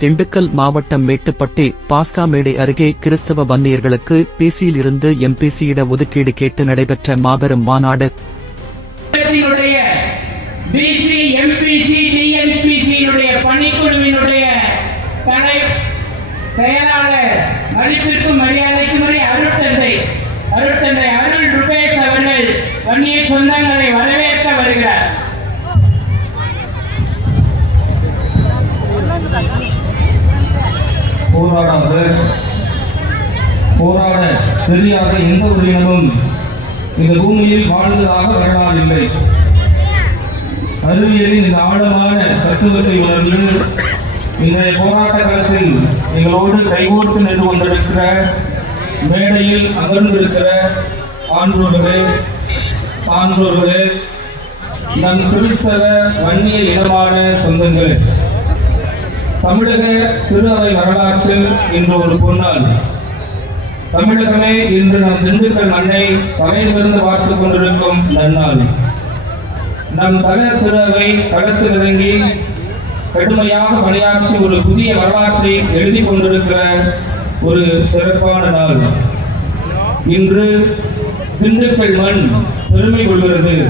திண்டுக்கல் மாவட்டம் மேட்டுப்பட்டி பாஸ்காமேடை அருகே கிறிஸ்தவ வன்னியர்களுக்கு பிசியில் இருந்து எம்பிசியிட ஒதுக்கீடு கேட்டு நடைபெற்ற மாபெரும் மாநாடு. பணிக்குழுவினுடைய செயலாளர் மதிப்பிற்கும் மரியாதைக்கும் போராடாத போராட தெரியாத எந்த ஒரு இனமும் இந்த பூமியில் வாழ்ந்ததாக வரலாறில்லை. அறிவியலின் இந்த ஆழமான தத்துவத்தை உணர்ந்து இன்றைய போராட்ட காலத்தில் எங்களோடு கைகோர்த்து நின்று கொண்டிருக்கிற மேடையில் அமர்ந்திருக்கிற ஆன்றோர்களே சான்றோர்களே நம் கிறிஸ்தவ வன்னிய இனமான சொந்தங்களே. தமிழக திரு வரலாற்றில் இன்று ஒரு பொன்னாள். தமிழகமே இன்று நம் திண்டுக்கல் மண்ணை தலையிலிருந்து பார்த்துக் கொண்டிருக்கும் நன்னாள். நம் தல திருவை களத்தில் இறங்கி கடுமையாக பணியாற்றி ஒரு புதிய வரலாற்றை எழுதி கொண்டிருக்கிற ஒரு சிறப்பான நாள். இன்று திண்டுக்கல் மண் பெருமை கொள்கிறது.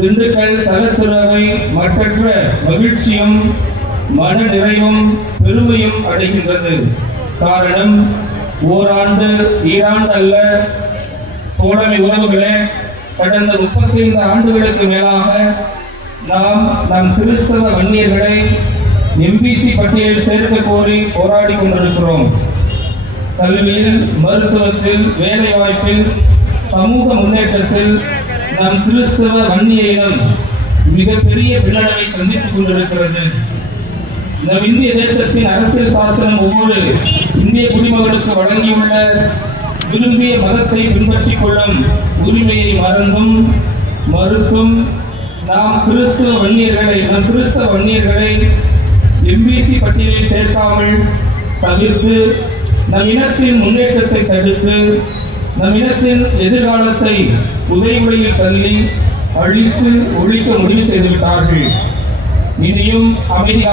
திண்டுக்கல் தலத்துறவை மற்றற்ற மகிழ்ச்சியும் மன நிறைவும் பெருமையும் அடைகின்றது. காரணம் ஓராண்டு ஈராண்டு அல்ல தோழமை உறவுகளே கடந்த முப்பத்தி ஐந்து ஆண்டுகளுக்கு மேலாக நாம் நம் கிறிஸ்தவ வன்னியர்களை எம்பிசி பட்டியலில் சேர்க்க கோரி போராடி கொண்டிருக்கிறோம். கல்வியில் மருத்துவத்தில் வேலை வாய்ப்பில் சமூக முன்னேற்றத்தில் நம் கிறிஸ்தவ வன்னிய இனம் மிகப்பெரிய பின்னடைவை சந்தித்துக் கொண்டிருக்கிறது. நம் இந்திய தேசத்தின் அரசியல் சாசனம் ஒவ்வொரு இந்திய குடிமகனுக்கு வழங்கியுள்ள விரும்பிய மதத்தை பின்பற்றிக் கொள்ளும் உரிமையை மறந்தும் மறுத்தும் நாம் கிறிஸ்தவ வன்னியர்களை நம் கிறிஸ்தவ வன்னியர்களை எம்பிசி பட்டியலில் சேர்க்காமல் தவிர்த்து நம் இனத்தின் முன்னேற்றத்தை தடுத்து நம் இனத்தின் எதிர்காலத்தை புதைகுழியில் தள்ளி அழித்து ஒழிக்க முடிவு செய்துவிட்டார்கள். இனியும் அமைதி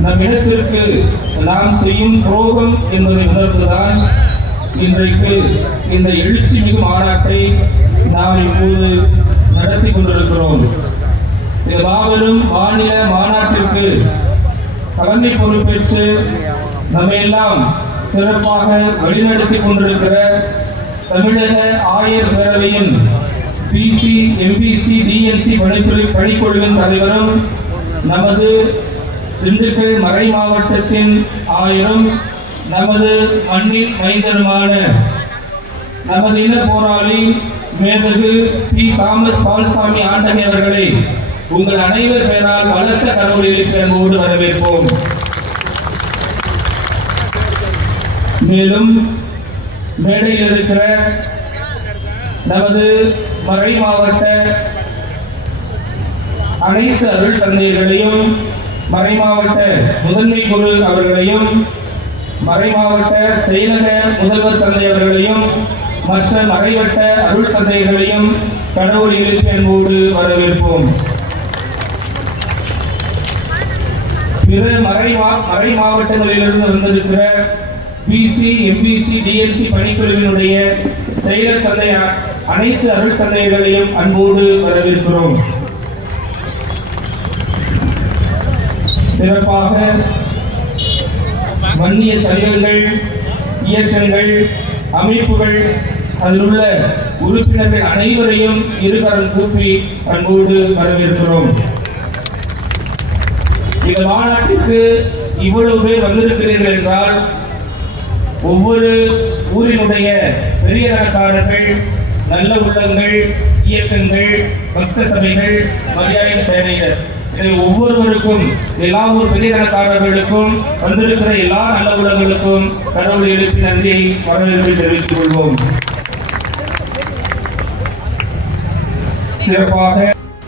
நம் இடத்திற்கு நாம் செய்யும் துரோகம் என்பதை உணர்ந்துதான் இன்றைக்கு இந்த எழுச்சி மிகு மாநாட்டை நாம் இப்போது நடத்தி கொண்டிருக்கிறோம். இந்த மாபெரும் மாநில மாநாட்டிற்கு தலைமை பொறுப்பேற்று நம்மையெல்லாம் சிறப்பாக வழிநடத்தி கொண்டிருக்கிற தமிழக ஆயர் பேரவையின் பிசி எம்பிசி டிஎன்சி பணிக்குழு பணிக்குழுவின் தலைவரும் நமது திண்டுக்கல் மறை மாவட்டத்தின் ஆயிரம் நமது மண்ணில் மைந்தருமான நமது இன போராளி மேதகு பி. தாமஸ் பால்சாமி ஆண்டனி அவர்களை உங்கள் அனைவர் பெயரால் பலத்த கடவுளில் அன்போடு வரவேற்போம். மேலும் மேடையில் இருக்கிற நமது மறை மாவட்ட அனைத்து அருள் தந்தையர்களையும் மறை மாவட்ட முதன்மை குரு அவர்களையும் மறை மாவட்ட செயலக முதல்வர் தந்தை அவர்களையும் மற்ற மறைவட்ட அருள் தந்தையர்களையும் கடவுள் இருப்பு என்போடு வரவேற்போம். பிற மறை மறை மாவட்டங்களிலிருந்து வந்திருக்கிற பிசி எம்பிசி டிஎன்சி பணிக்குழுவினுடைய செயலர் தந்தை அனைத்து அருள் தந்தைகளையும் அன்போடு வரவேற்கிறோம். சிறப்பாக வன்னிய சங்கங்கள் இயக்கங்கள் அமைப்புகள் அதில் உள்ள உறுப்பினர்கள் அனைவரையும் இருகரம் கூப்பி அன்போடு வரவேற்கிறோம். இந்த மாநாட்டிற்கு இவ்வளவு பேர் வந்திருக்கிறீர்கள் என்றால் ஒவ்வொரு ஊரினுடைய பெரிய நல்ல உள்ளங்கள் இயக்கங்கள் பக்த சபைகள் மரியாதை சேவைகள் இதை ஒவ்வொருவருக்கும் எல்லா ஊர் பெரியதனக்காரர்களுக்கும் வந்திருக்கிற எல்லா நல்ல உள்ளங்களுக்கும் கடவுள் எழுப்பி நன்றியை வரவேற்பை தெரிவித்துக் கொள்வோம். சிறப்பாக